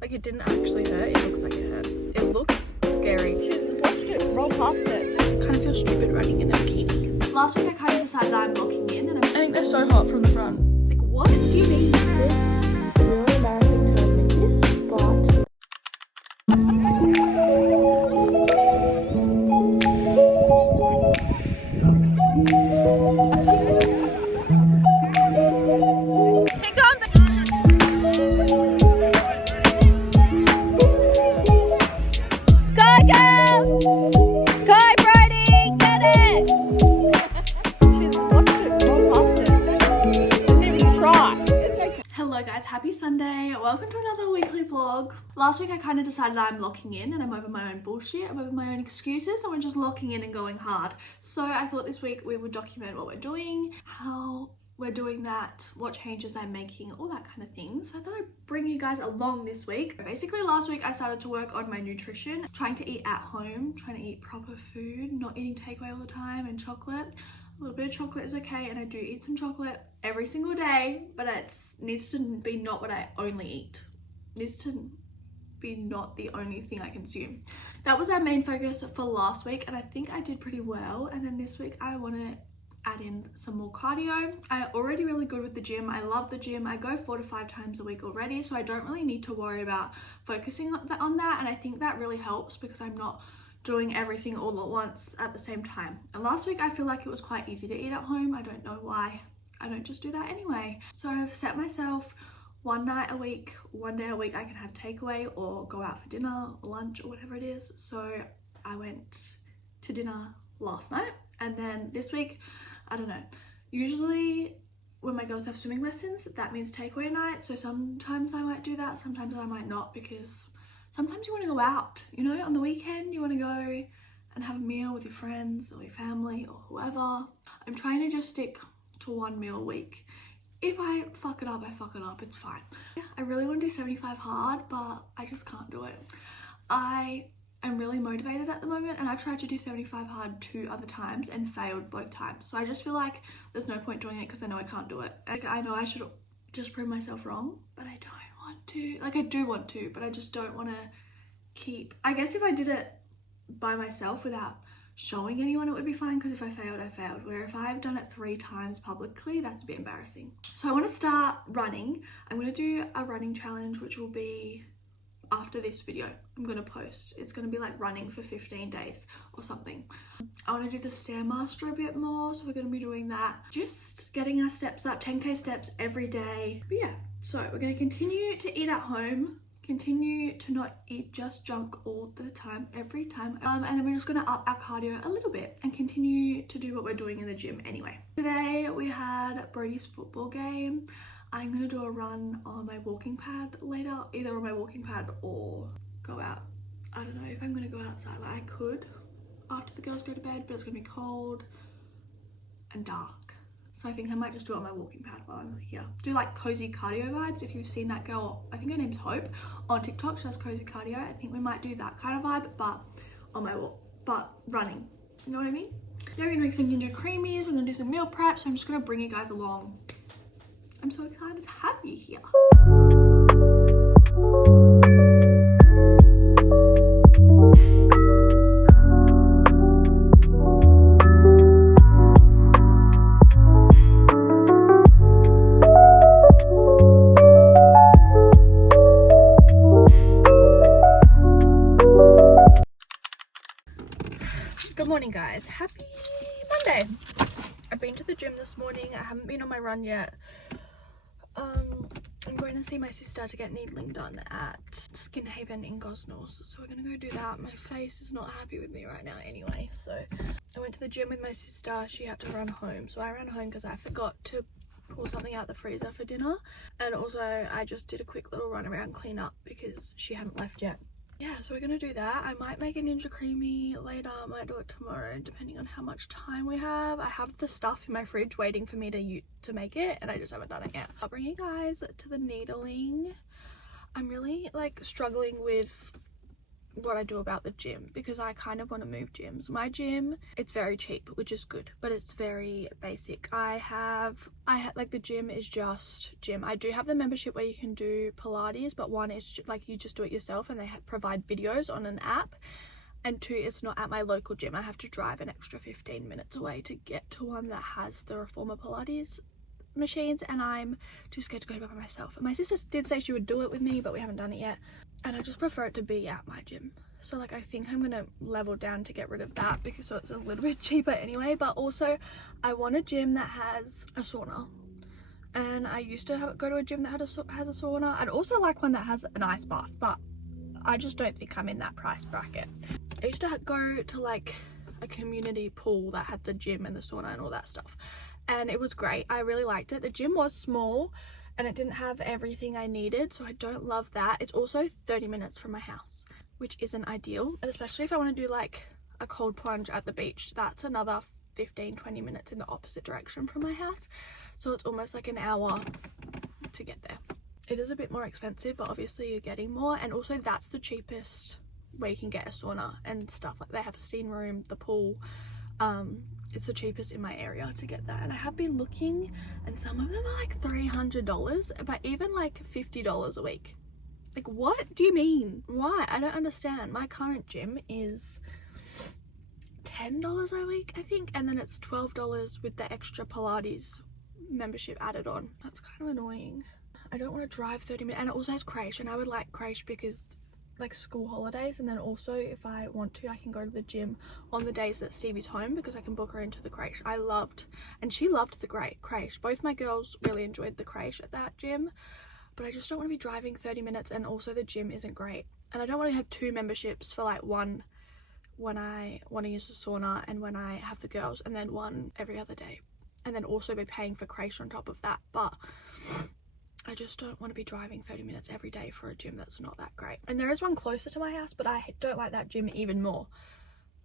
Like, it didn't actually hurt. It looks like it hurt. It looks scary. Should watched it roll past it. Kind of feel stupid running in a bikini. Last week I kind of decided I'm locking in and I think they're so hot from the front. like, what do you mean? It's really embarrassing to admit this, but happy Sunday. Welcome to another weekly vlog. Last week I kind of decided I'm locking in and I'm over my own bullshit, I'm over my own excuses, and we're just locking in and going hard. So I thought this week we would document what we're doing, how we're doing that, what changes I'm making, all that kind of thing. So I thought I'd bring you guys along this week. Basically last week I started to work on my nutrition, trying to eat at home, trying to eat proper food, not eating takeaway all the time and chocolate. A little bit of chocolate is okay, and I do eat some chocolate every single day, but it needs to be not what I only eat. It needs to be not the only thing I consume. That was our main focus for last week, and I think I did pretty well. And then this week I want to add in some more cardio. I'm already really good with the gym. I love the gym. I go 4 to 5 times a week already, so I don't really need to worry about focusing on that, and I think that really helps because I'm not doing everything all at once at the same time. And last week I feel like it was quite easy to eat at home. I don't know why. I don't just do that anyway. So I've set myself one day a week I can have takeaway or go out for dinner, lunch, or whatever it is. So I went to dinner last night, and then this week, I don't know, usually when my girls have swimming lessons, that means takeaway night. So sometimes I might do that, sometimes I might not, because sometimes you want to go out, you know, on the weekend you want to go and have a meal with your friends or your family or whoever. I'm trying to just stick to one meal a week. If I fuck it up, I fuck it up, it's fine. I really want to do 75 hard, but I just can't do it. I am really motivated at the moment, and I've tried to do 75 hard 2 other times and failed both times. So I just feel like there's no point doing it because I know I can't do it. Like, I know I should just prove myself wrong, but I don't want to. Like, I do want to, but I just don't want to keep. I guess if I did it by myself without showing anyone, it would be fine, because if I failed, I failed. Where if I've done it 3 times publicly, that's a bit embarrassing. So I want to start running. I'm going to do a running challenge, which will be after this video I'm going to post. It's going to be like running for 15 days or something. I want to do the Stairmaster a bit more, so we're going to be doing that. Just getting our steps up, 10k steps every day. But yeah, so we're going to continue to eat at home, continue to not eat just junk all the time, every time, and then we're just going to up our cardio a little bit and continue to do what we're doing in the gym anyway. Today we had Brody's football game. I'm going to do a run on my walking pad later, either on my walking pad or go out. I don't know if I'm going to go outside. Like, I could after the girls go to bed, but it's going to be cold and dark. So I think I might just do it on my walking pad while I'm here. Do like cozy cardio vibes. If you've seen that girl, I think her name's Hope, on TikTok, she does cozy cardio. I think we might do that kind of vibe, but on my walk, but running. You know what I mean? Yeah, we're going to make some ginger creamies. We're going to do some meal prep. So I'm just going to bring you guys along. I'm so excited to have you here. good morning, guys. Happy Monday. I've been to the gym this morning. I haven't been on my run yet. I'm going to see my sister to get needling done at Skin Haven in Gosnells, so we're gonna go do that. My face is not happy with me right now anyway, so I went to the gym with my sister. She had to run home, so I ran home because I forgot to pull something out the freezer for dinner, and also I just did a quick little run around clean up because she hadn't left yet. Yeah, so we're gonna do that. I might make a ninja creamy later, I might do it tomorrow, depending on how much time we have. I have the stuff in my fridge waiting for me to make it, and I just haven't done it yet. I'll bring you guys to the needling. I'm really like struggling with what I do about the gym, because I kind of want to move gyms. My gym, it's very cheap, which is good, but it's very basic. I have like, the gym is just gym. I do have the membership where you can do Pilates, but one is like you just do it yourself and they provide videos on an app, and two, it's not at my local gym. I have to drive an extra 15 minutes away to get to one that has the reformer Pilates machines, and I'm too scared to go by myself. And my sister did say she would do it with me, but we haven't done it yet, and I just prefer it to be at my gym. So like, I think I'm gonna level down to get rid of that, because so it's a little bit cheaper anyway. But also I want a gym that has a sauna, and I used to go to a gym that has a sauna. I'd also like one that has an ice bath, but I just don't think I'm in that price bracket. I used to go to like a community pool that had the gym and the sauna and all that stuff, and it was great. I really liked it. The gym was small and it didn't have everything I needed, so I don't love that. It's also 30 minutes from my house, which isn't ideal, and especially if I want to do like a cold plunge at the beach, that's another 15-20 minutes in the opposite direction from my house, so it's almost like an hour to get there. It is a bit more expensive, but obviously you're getting more, and also that's the cheapest where you can get a sauna and stuff. Like, they have a steam room, the pool, it's the cheapest in my area to get that. And I have been looking, and some of them are like $300, but even like $50 a week. Like, what do you mean? Why? I don't understand. My current gym is $10 a week, I think, and then it's $12 with the extra Pilates membership added on. That's kind of annoying. I don't want to drive 30 minutes, and it also has creche, and I would like creche because like school holidays, and then also if I want to, I can go to the gym on the days that Stevie's home, because I can book her into the creche. And she loved the creche. Both my girls really enjoyed the creche at that gym, but I just don't want to be driving 30 minutes, and also the gym isn't great, and I don't want to have two memberships for like one when I want to use the sauna and when I have the girls, and then one every other day, and then also be paying for creche on top of that. But I just don't want to be driving 30 minutes every day for a gym that's not that great. And there is one closer to my house, but I don't like that gym even more.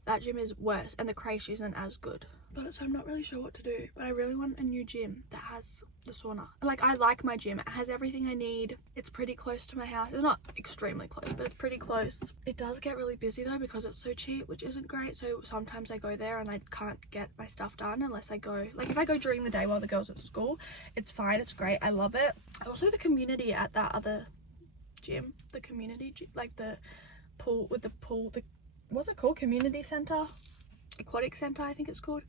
That gym is worse, and the creche isn't as good. But so I'm not really sure what to do, but I really want a new gym that has the sauna. Like, I like my gym. It has everything I need. It's pretty close to my house. It's not extremely close, but it's pretty close. It does get really busy though, because it's so cheap, which isn't great. So sometimes I go there and I can't get my stuff done unless I go, like, if I go during the day while the girls are at school, it's fine, it's great, I love it. Also, the community at that other gym, the community, like the pool, with the pool, what's it called? Community center? Aquatic center, I think it's called.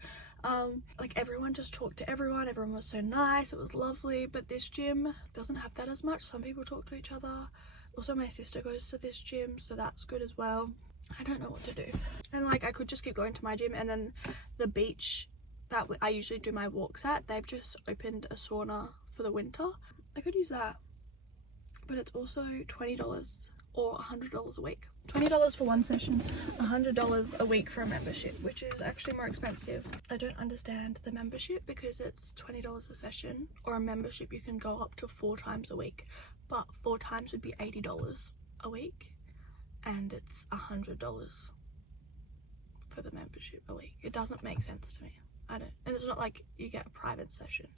Like, everyone just talked to everyone was so nice, it was lovely. But this gym doesn't have that as much. Some people talk to each other. Also, my sister goes to this gym, so that's good as well. I don't know what to do, and like, I could just keep going to my gym, and then the beach that I usually do my walks at, they've just opened a sauna for the winter. I could use that, but it's also $20 or $100 a week. $20 for one session, $100 a week for a membership, which is actually more expensive. I don't understand the membership, because it's $20 a session, or a membership you can go up to 4 times a week, but 4 times would be $80 a week, and it's $100 for the membership a week. It doesn't make sense to me. And it's not like you get a private session.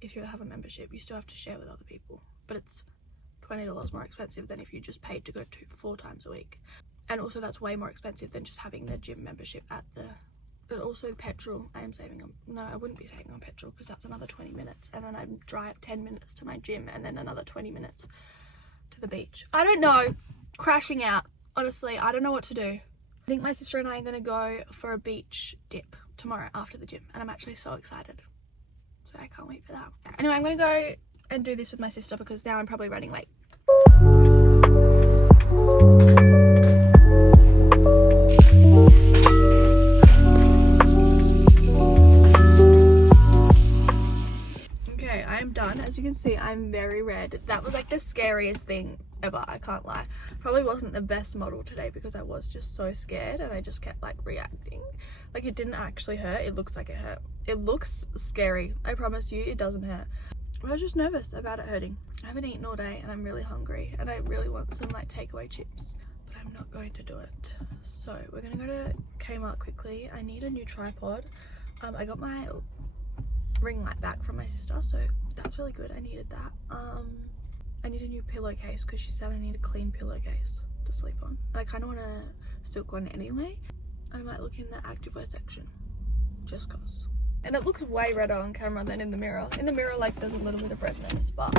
If you have a membership, you still have to share with other people, but it's $20 more expensive than if you just paid to go 4 times a week. And also, that's way more expensive than just having the gym membership at the, but also petrol. I am saving on, no, I wouldn't be saving on petrol, because that's another 20 minutes, and then I'd drive 10 minutes to my gym, and then another 20 minutes to the beach. I don't know, crashing out, honestly. I don't know what to do. I think my sister and I are going to go for a beach dip tomorrow after the gym, and I'm actually so excited, so I can't wait for that. Anyway, I'm going to go and do this with my sister, because now I'm probably running late. Okay, I'm done. As you can see, I'm very red. That was like the scariest thing ever, I can't lie. Probably wasn't the best model today, because I was just so scared, and I just kept like reacting. Like, it didn't actually hurt. It looks like it hurt. It looks scary. I promise you, it doesn't hurt. I was just nervous about it hurting. I haven't eaten all day, and I'm really hungry, and I really want some like takeaway chips, but I'm not going to do it. So we're gonna go to Kmart quickly. I need a new tripod. I got my ring light back from my sister, so that's really good. I needed that. I need a new pillowcase, because she said I need a clean pillowcase. to sleep on. And I kind of want a silk one anyway. I might look in the activewear section, just cause. And it looks way redder on camera than in the mirror. In the mirror, like, there's a little bit of redness, but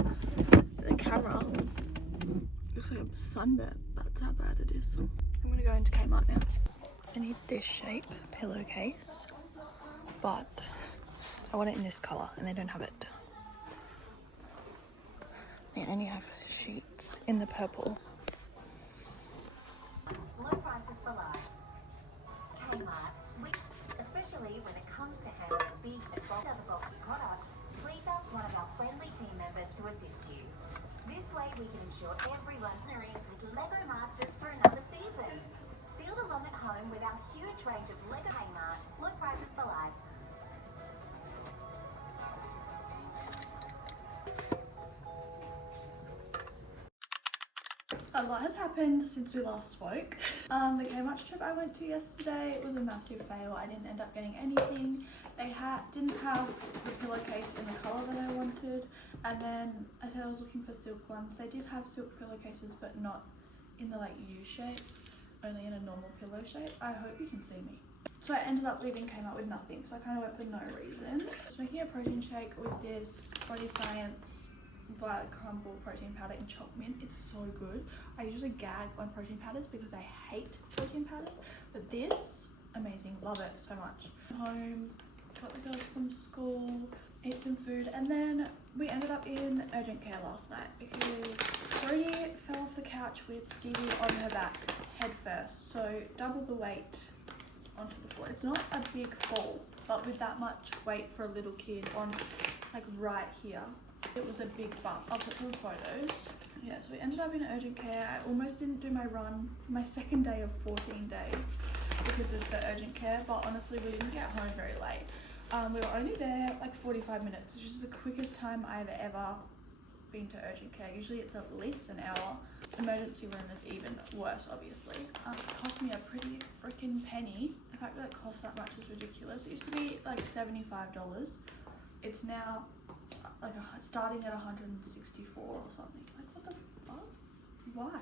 the camera looks like a sunburn. That's how bad it is. I'm gonna go into Kmart now. I need this shape pillowcase, but I want it in this colour and they don't have it. They only have sheets in the purple. Low prices for life. Kmart, especially when it comes to handling big and bulky products, please ask one of our friendly team members to assist you. This way we can ensure everyone's partnering with Lego Masters for another season. Build along at home with our huge range of Lego. Kmart, low prices for life. A lot has happened since we last spoke. The Kmart trip I went to yesterday was a massive fail. I didn't end up getting anything. They didn't have the pillowcase in the colour that I wanted, and then I said I was looking for silk ones. They did have silk pillowcases, but not in the like U shape, only in a normal pillow shape. I hope you can see me. So I ended up leaving Kmart with nothing, so I kind of went for no reason. I was making a protein shake with this Body Science violet crumble protein powder in choc mint. It's so good. I usually gag on protein powders because I hate protein powders, but this, amazing, love it so much. Home, got the girls from school, ate some food, and then we ended up in urgent care last night because Brody fell off the couch with Stevie on her back head first, so double the weight onto the floor. It's not a big fall, but with that much weight for a little kid on like right here, it was a big bump. I'll put some photos. Yeah, so we ended up in urgent care. I almost didn't do my run for my second day of 14 days because of the urgent care, but honestly we didn't get home very late. We were only there like 45 minutes, which is the quickest time I've ever been to urgent care. Usually it's at least an hour. Emergency room is even worse, obviously. It cost me a pretty freaking penny. The fact that it cost that much is ridiculous. It used to be like $75. It's now like starting at 164 or something. Like, what the fuck? Why?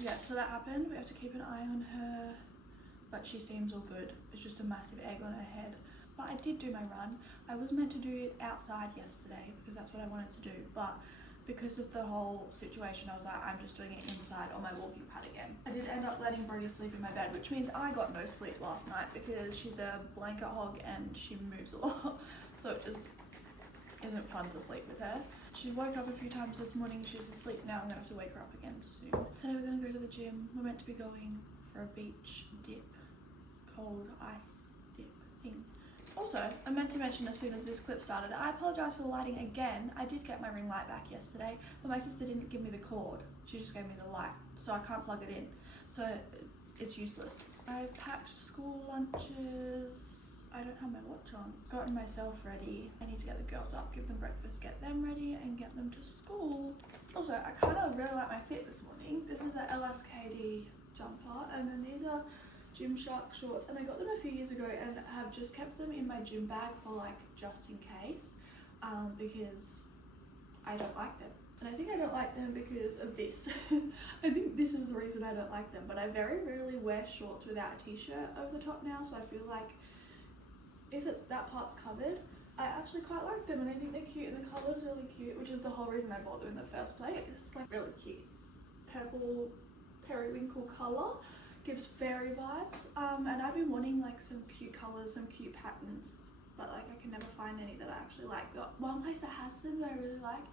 Yeah, so that happened. We have to keep an eye on her, but she seems all good. It's just a massive egg on her head. But I did do my run. I was meant to do it outside yesterday because that's what I wanted to do, but because of the whole situation, I was like, I'm just doing it inside on my walking pad again. I did end up letting Brody sleep in my bed, which means I got no sleep last night because she's a blanket hog and she moves a lot. So it just isn't fun to sleep with her. She woke up a few times this morning. She's asleep now. I'm gonna have to wake her up again soon. Today we're gonna go to the gym. We're meant to be going for a beach dip, cold ice dip thing. Also, I meant to mention as soon as this clip started, I apologise for the lighting again. I did get my ring light back yesterday, but my sister didn't give me the cord. She just gave me the light, so I can't plug it in. So it's useless. I've packed school lunches. I don't have my watch on. Gotten myself ready. I need to get the girls up, give them breakfast, get them ready, and get them to school. Also, I kind of really like my fit this morning. This is a LSKD jumper, and then these are Gymshark shorts, and I got them a few years ago and have just kept them in my gym bag for like just in case, because I don't like them. And I think I don't like them because of this. I think this is the reason I don't like them, but I very rarely wear shorts without a t-shirt over the top now, so I feel like if it's that part's covered, I actually quite like them, and I think they're cute, and the colour's really cute, which is the whole reason I bought them in the first place. It's like really cute. Purple periwinkle colour. Gives fairy vibes, and I've been wanting like some cute colours, some cute patterns, but like I can never find any that I actually like. The one place that has them that I really like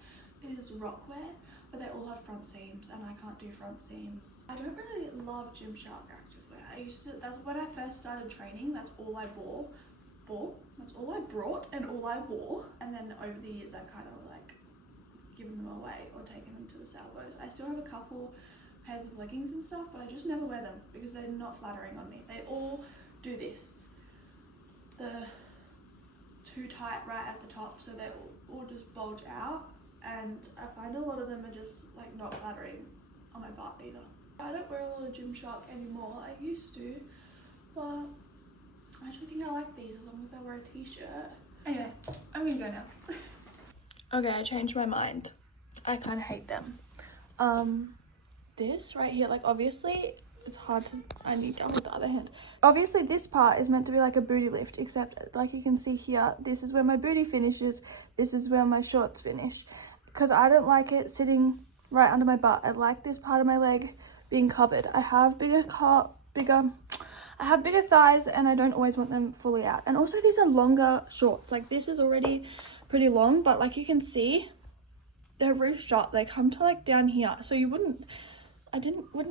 is Rockwear, but they all have front seams and I can't do front seams. I don't really love Gymshark activewear. That's when I first started training, that's all I that's all I brought and all I wore, and then over the years I've kind of like given them away or taken them to the salvos. I still have a couple pairs of leggings and stuff, but I just never wear them because they're not flattering on me. They all do this. They're too tight right at the top, so they all just bulge out, and I find a lot of them are just like not flattering on my butt either. I don't wear a lot of Gymshark anymore. I used to, but I actually think I like these as long as I wear a t-shirt. Anyway, I'm gonna go now. Okay, I changed my mind. I kind of hate them. this right here, like obviously it's hard to, I need to with the other hand. Obviously this part is meant to be like a booty lift, except like you can see here, this is where my booty finishes, this is where my shorts finish, because I don't like it sitting right under my butt. I like this part of my leg being covered. I have bigger thighs and I don't always want them fully out. And also these are longer shorts, like this is already pretty long, but like you can see they're ruched up, they come to like down here, so you wouldn't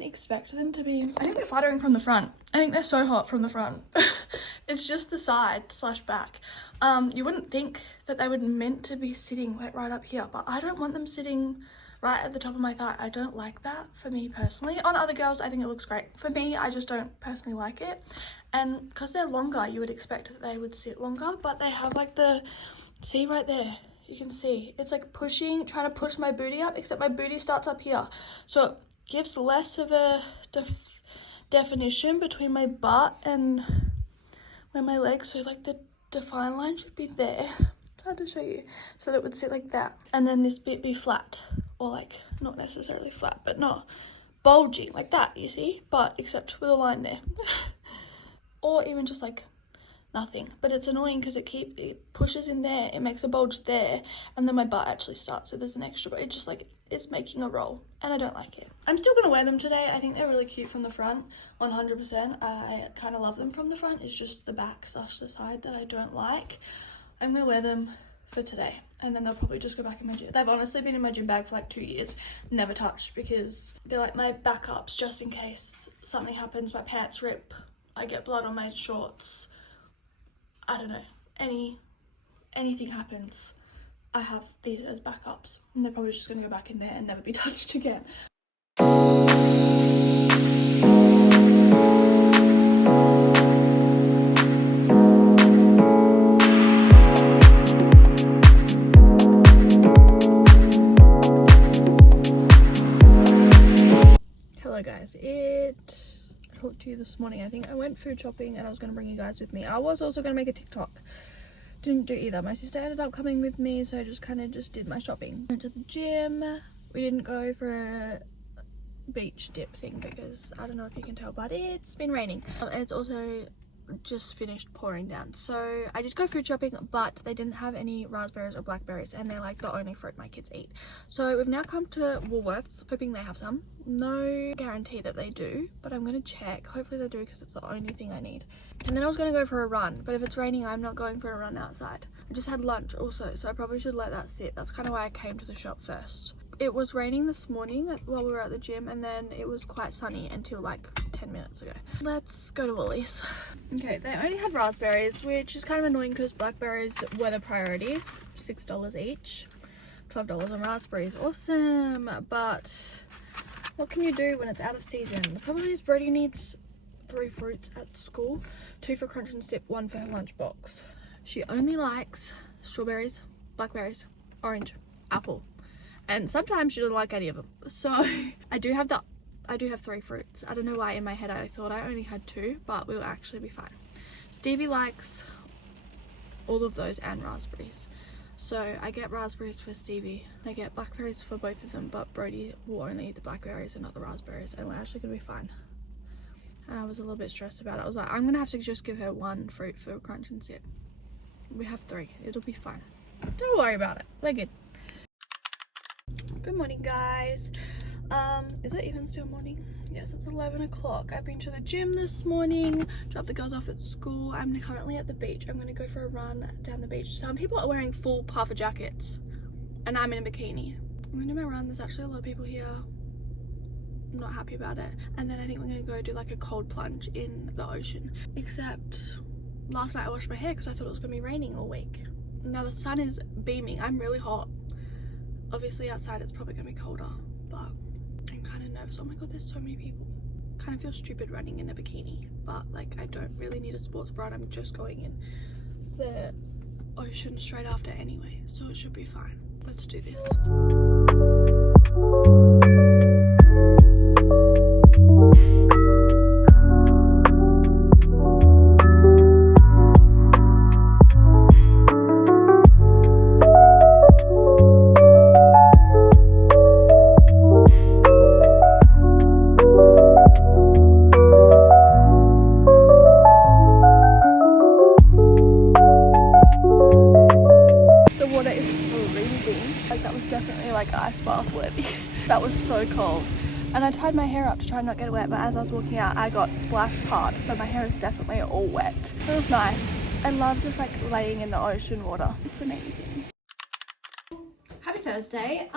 expect them to be, I think they're flattering from the front. I think they're so hot from the front. It's just the side / back. You wouldn't think that they were meant to be sitting like right up here, but I don't want them sitting right at the top of my thigh. I don't like that for me personally. On other girls, I think it looks great. For me, I just don't personally like it. And because they're longer, you would expect that they would sit longer, but they have like the, see right there, you can see, it's like pushing, trying to push my booty up, except my booty starts up here. So gives less of a definition between my butt and where my legs, so like the define line should be there. It's hard to show you, so that it would sit like that, and then this bit be flat, or like not necessarily flat, but not bulging like that, you see, but except with a line there. Or even just like nothing. But it's annoying because it pushes in there, it makes a bulge there, and then my butt actually starts, so there's an extra, but it just like it's making a roll, and I don't like it. I'm still gonna wear them today. I think they're really cute from the front, 100%. I kind of love them from the front. It's just the back / the side that I don't like. I'm gonna wear them for today, and then they'll probably just go back in my gym. They've honestly been in my gym bag for like 2 years, never touched, because they're like my backups just in case something happens, my pants rip, I get blood on my shorts, I don't know, anything happens, I have these as backups, and they're probably just gonna go back in there and never be touched again. Hello guys, I talked to you this morning. I think I went food shopping and I was going to bring you guys with me. I was also going to make a TikTok. Didn't do either. My sister ended up coming with me, so I just kind of did my shopping. Went to the gym. We didn't go for a beach dip thing because I don't know if you can tell, but it's been raining. And it's also just finished pouring down. So I did go food shopping, but they didn't have any raspberries or blackberries, and they're like the only fruit my kids eat. So we've now come to Woolworths, hoping they have some. No guarantee that they do, but I'm gonna check. Hopefully they do, because it's the only thing I need. And then I was gonna go for a run, but if it's raining, I'm not going for a run outside. I just had lunch also, so I probably should let that sit. That's kind of why I came to the shop first. It was raining this morning while we were at the gym, and then it was quite sunny until like 10 minutes ago. Let's go to Woolies. Okay, they only had raspberries, which is kind of annoying because blackberries were the priority. $6 each, $12 on raspberries. Awesome, but what can you do when it's out of season? The problem is Brody needs 3 fruits at school, 2 for crunch and sip, 1 for her lunchbox. She only likes strawberries, blackberries, orange, apple, and sometimes she doesn't like any of them. So I do have 3 fruits. I don't know why in my head I thought I only had 2, but we'll actually be fine. Stevie likes all of those and raspberries, so I get raspberries for Stevie. I get blackberries for both of them, but Brody will only eat the blackberries and not the raspberries, and we're actually gonna be fine. And I was a little bit stressed about it. I was like, I'm gonna have to just give her 1 fruit for crunch and sip. We have 3. It'll be fine. Don't worry about it. We're good. Good morning, guys. Is it even still morning? Yes, it's 11 o'clock. I've been to the gym this morning, dropped the girls off at school. I'm currently at the beach. I'm gonna go for a run down the beach. Some people are wearing full puffer jackets, and I'm in a bikini. I'm gonna do my run. There's actually a lot of people here. I'm not happy about it. And then I think we're gonna go do like a cold plunge in the ocean. Except last night I washed my hair because I thought it was gonna be raining all week. Now the sun is beaming. I'm really hot. Obviously outside it's probably gonna be colder, but I'm kind of nervous. Oh my god, there's so many people. Kind of feel stupid running in a bikini, but like I don't really need a sports bra. I'm just going in the ocean straight after anyway, so it should be fine. Let's do this. tied my hair up to try not get wet, but as I was walking out I got splashed hard, so my hair is definitely all wet. It was nice. I love just like laying in the ocean water. It's amazing. Happy Thursday.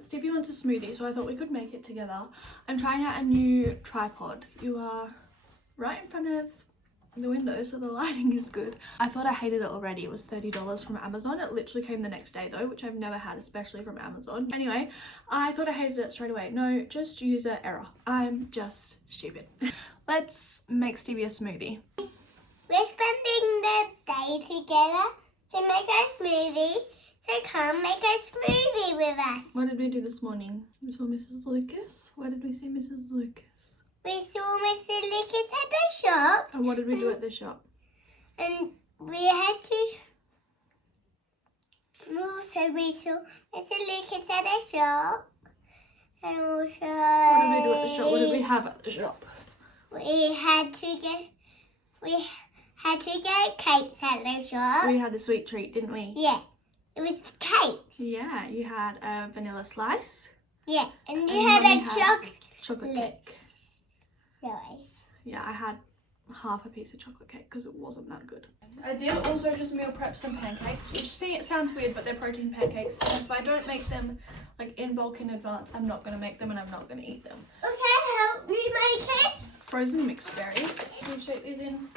Stevie wants a smoothie, so I thought we could make it together. I'm trying out a new tripod. You are right in front of the window, so the lighting is good. I thought I hated it already. It was $30 from Amazon. It literally came the next day though, which I've never had, especially from Amazon. Anyway, I thought I hated it straight away. No, just user error. I'm just stupid. Let's make Stevie a smoothie. We're spending the day together to make a smoothie, so come make a smoothie with us. What did we do this morning? We saw Mrs. Lucas. Where did we see Mrs. Lucas? We saw Mr. Lucas at the shop. And what did we do at the shop? And we had to... Also, we saw Mr. Lucas at the shop. And also... What did we do at the shop? What did we have at the shop? We had to get cakes at the shop. We had a sweet treat, didn't we? Yeah. It was cakes. Yeah, you had a vanilla slice. Yeah. And you And had Mummy a had chocolate cake. slice. Yeah, I had half a piece of chocolate cake because it wasn't that good. I did also just meal prep some pancakes, which it sounds weird, but they're protein pancakes. And if I don't make them like in bulk in advance, I'm not going to make them and I'm not going to eat them. Okay, help me make it. Frozen mixed berries. Can you shake these in?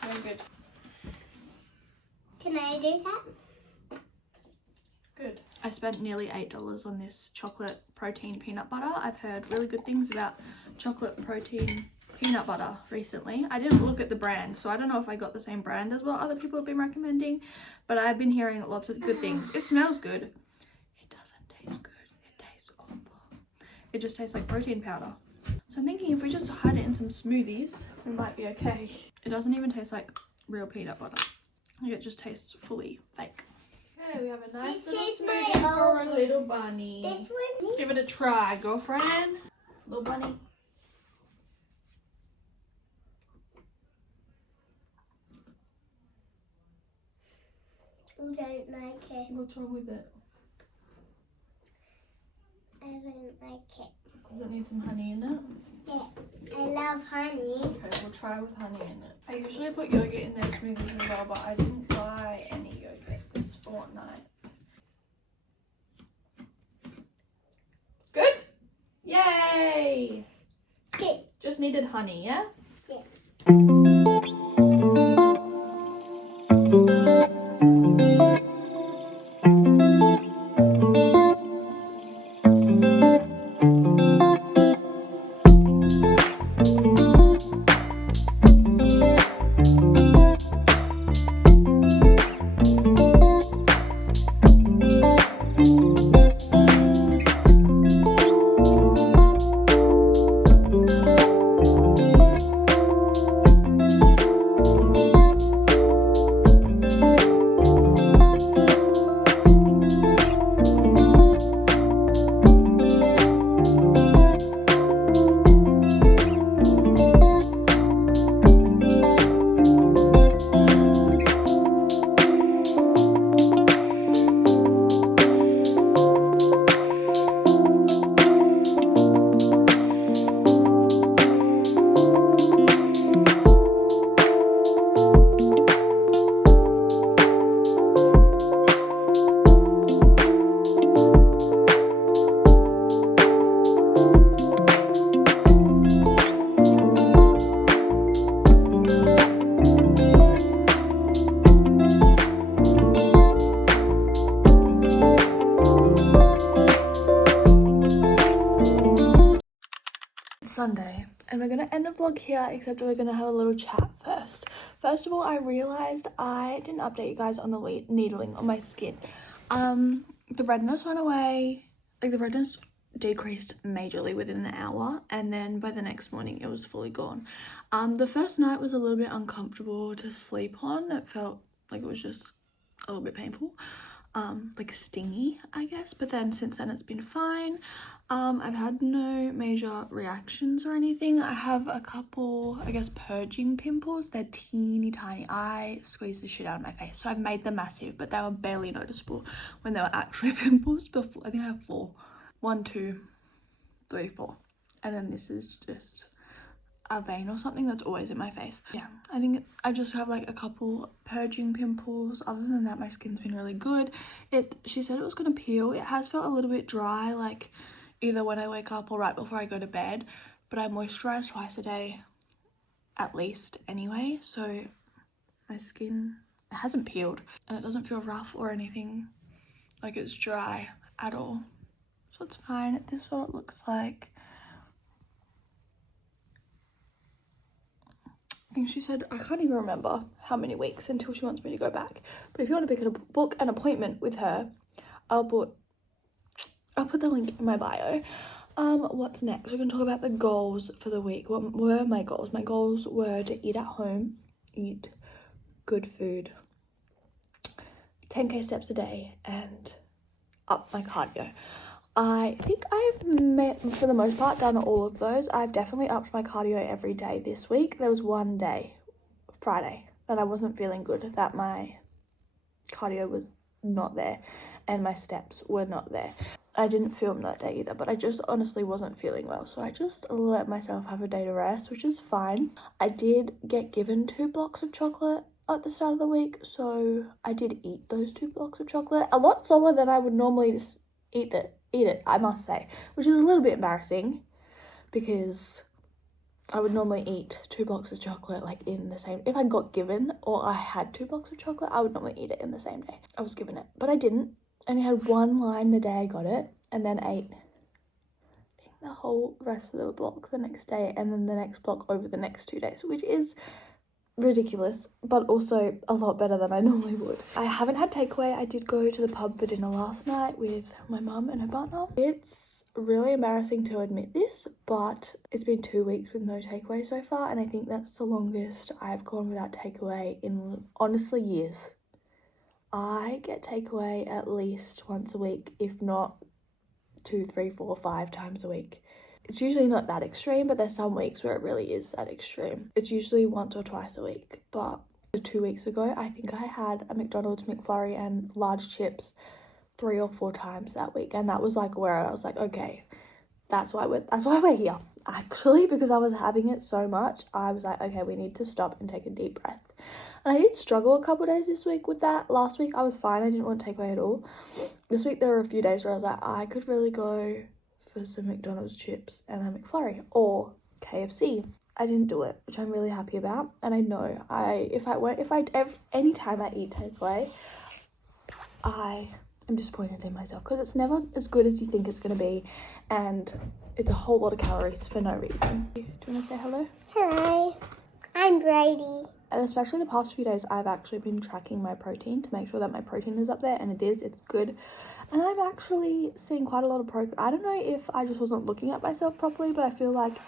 Very good. Can I do that? Good. I spent nearly $8 on this chocolate protein peanut butter. I've heard really good things about chocolate protein peanut butter recently. I didn't look at the brand, so I don't know if I got the same brand as what other people have been recommending, but I've been hearing lots of good things. It smells good. It doesn't taste good. It tastes awful. It just tastes like protein powder. So I'm thinking if we just hide it in some smoothies, we might be okay. It doesn't even taste like real peanut butter. It just tastes fully fake. Okay, we have a nice This little is my smoothie for a old- little bunny. This one? Give it a try, girlfriend. Little bunny. I don't like it. What's wrong with it? I don't like it. Does it need some honey in it? Yeah, I love honey. Okay, we'll try with honey in it. I usually put yogurt in their smoothies as well, but I didn't buy any yogurt this fortnight. Good? Yay! Good. Just needed honey, yeah? Yeah. Sunday, and we're gonna end the vlog here, except we're gonna have a little chat first. First of all, I realized I didn't update you guys on the needling on my skin. The redness went away, like the redness decreased majorly within the hour, and then by the next morning it was fully gone. The first night was a little bit uncomfortable to sleep on. It felt like it was just a little bit painful. like stingy, I guess, but then since then it's been fine. I've had no major reactions or anything. I have a couple, I guess, purging pimples. They're teeny tiny. I squeeze the shit out of my face, so I've made them massive, but they were barely noticeable when they were actually pimples before. I think I have 4. 1, 2, 3, 4, and then this is just a vein or something that's always in my face. Yeah, I think I just have like a couple purging pimples. Other than that, my skin's been really good. She said it was gonna peel. It has felt a little bit dry, like either when I wake up or right before I go to bed, but I moisturize twice a day at least anyway, so my skin, it hasn't peeled and it doesn't feel rough or anything like it's dry at all, so it's fine. This is what it looks like. I think she said, I can't even remember how many weeks until she wants me to go back. But if you want to book an appointment with her, I'll put the link in my bio. What's next? We're going to talk about the goals for the week. What were my goals? My goals were to eat at home, eat good food, 10k steps a day, and up my cardio. I think I've, for the most part, done all of those. I've definitely upped my cardio every day this week. There was one day, Friday, that I wasn't feeling good, that my cardio was not there and my steps were not there. I didn't film that day either, but I just honestly wasn't feeling well, so I just let myself have a day to rest, which is fine. I did get given 2 blocks of chocolate at the start of the week, so I did eat those 2 blocks of chocolate. A lot slower than I would normally eat it, I must say, which is a little bit embarrassing because I would normally eat 2 blocks of chocolate like in the same, if I got given or I had 2 blocks of chocolate, I would normally eat it in the same day I was given it, but I didn't. I only had 1 line the day I got it, and then ate, I think, the whole rest of the block the next day, and then the next block over the next 2 days, which is ridiculous, but also a lot better than I normally would. I haven't had takeaway. I did go to the pub for dinner last night with my mum and her partner. It's really embarrassing to admit this, but it's been 2 weeks with no takeaway so far, and I think that's the longest I've gone without takeaway in, honestly, years. I get takeaway at least once a week, if not 2, 3, 4, 5 times a week. It's usually not that extreme, but there's some weeks where it really is that extreme. It's usually once or twice a week, but 2 weeks ago, I think I had a McDonald's McFlurry and large chips 3 or 4 times that week, and that was like where I was like, okay, that's why we're here, actually, because I was having it so much. I was like, okay, we need to stop and take a deep breath. And I did struggle a couple days this week with that. Last week I was fine. I didn't want takeaway at all. This week there were a few days where I was like, I could really go for some McDonald's chips and a McFlurry or KFC. I didn't do it, which I'm really happy about. And I know anytime I eat takeaway, I am disappointed in myself because it's never as good as you think it's going to be, and it's a whole lot of calories for no reason. Do you want to say hello? Hello, I'm Brady. And especially the past few days, I've actually been tracking my protein to make sure that my protein is up there, and it's good. And I'm actually seeing quite a lot of progress. I don't know if I just wasn't looking at myself properly, but I feel like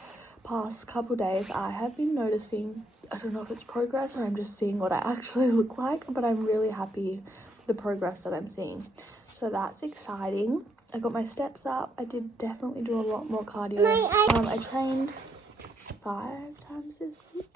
past couple days I have been noticing, I don't know if it's progress or I'm just seeing what I actually look like, but I'm really happy with the progress that I'm seeing. So that's exciting. I got my steps up. I did definitely do a lot more cardio. I trained 5 times this week.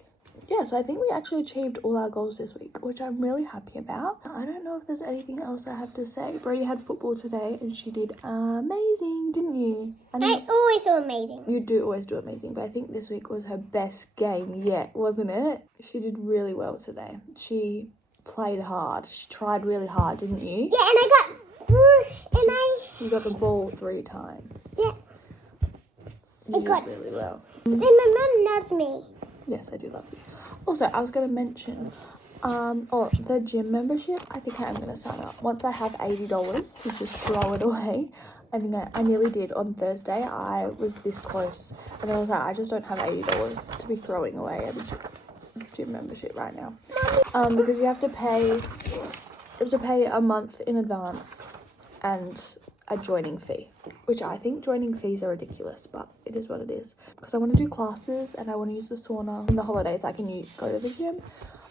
Yeah, so I think we actually achieved all our goals this week, which I'm really happy about. I don't know if there's anything else I have to say. Brody had football today and she did amazing, didn't you? I always do amazing. You do always do amazing, but I think this week was her best game yet, wasn't it? She did really well today. She played hard. She tried really hard, didn't you? Yeah, and I got You got the ball 3 times. Yeah. You did really well. Then my mum loves me. Yes, I do love you. Also, I was going to mention, the gym membership, I think I am going to sign up. Once I have $80 to just throw it away. I think I nearly did on Thursday. I was this close. And then I was like, I just don't have $80 to be throwing away at a gym membership right now. Because you have to pay a month in advance and a joining fee, which I think joining fees are ridiculous, but it is what it is. Because I want to do classes and I want to use the sauna. In the holidays, I can go to the gym.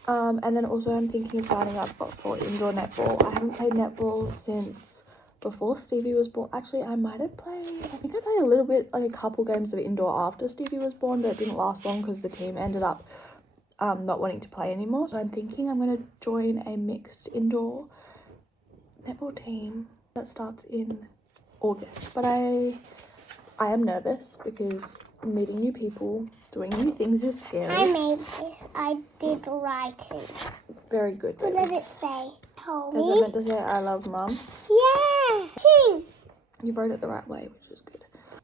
And then also I'm thinking of signing up for indoor netball. I haven't played netball since before Stevie was born. Actually, I think I played a little bit, like a couple games of indoor after Stevie was born, but it didn't last long because the team ended up not wanting to play anymore. So I'm thinking I'm going to join a mixed indoor netball team that starts in August. But I am nervous because meeting new people, doing new things is scary. I made this. I did writing. Very good. What does it say? Tell Is it me. meant to say I love mum? Yeah. Two. You wrote it the right way, which is good.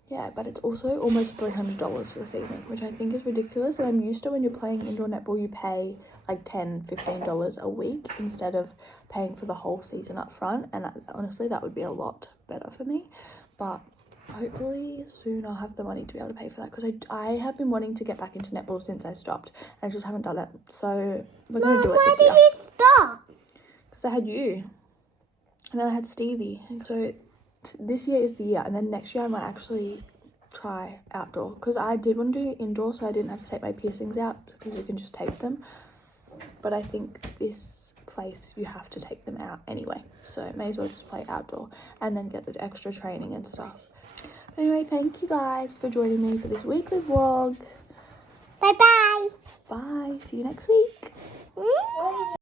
Yeah, but it's also almost $300 for the season, which I think is ridiculous. And I'm used to when you're playing indoor netball, you pay like $10, $15 a week instead of paying for the whole season up front. And honestly, that would be a lot better for me. But hopefully soon I'll have the money to be able to pay for that, because I have been wanting to get back into netball since I stopped. And I just haven't done it. So we're going to do it this year. Why did you stop? Because I had you. And then I had Stevie. And so this year is the year, and then next year I might actually try outdoor, because I did want to do indoor so I didn't have to take my piercings out because you can just tape them, but I think this place you have to take them out anyway, so may as well just play outdoor and then get the extra training and stuff. Anyway, thank you guys for joining me for this weekly vlog. Bye bye. Bye, see you next week.